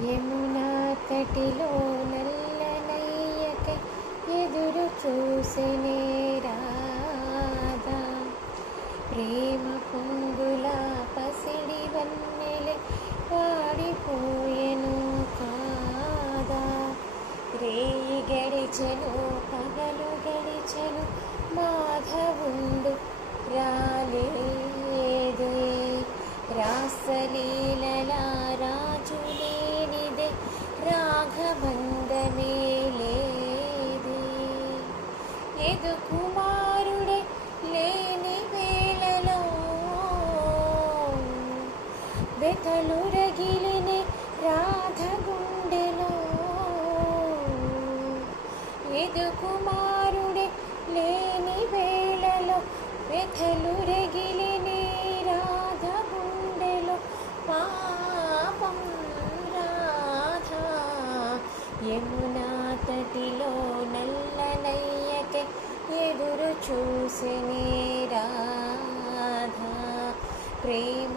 యమునా తటిలో నల్లనయ్యకై ఎదురు చూసెనే రాధా. ప్రేమ పొంగుల పసిడి వన్నెలే వాడిపోయెను కాదా. రేయి గడిచెను పగలు గడిచెను మాధవుండు రాలేదే. రాసలీలల రాజు లేనిదే రాఘబంధమే లేదే. ఎదు కుమారుడే లేని వేళలో బెతలు రగిలిని రాధ గుండెలో. ఎదు కుమారుడే లేని వేళలో బెతలు రగిలిని రాధ గుండెలో. పాపం రాధా యమునా తటిలో నల్లనయ్యకై ఎదురు చూసెనే రాధా. ప్రేమ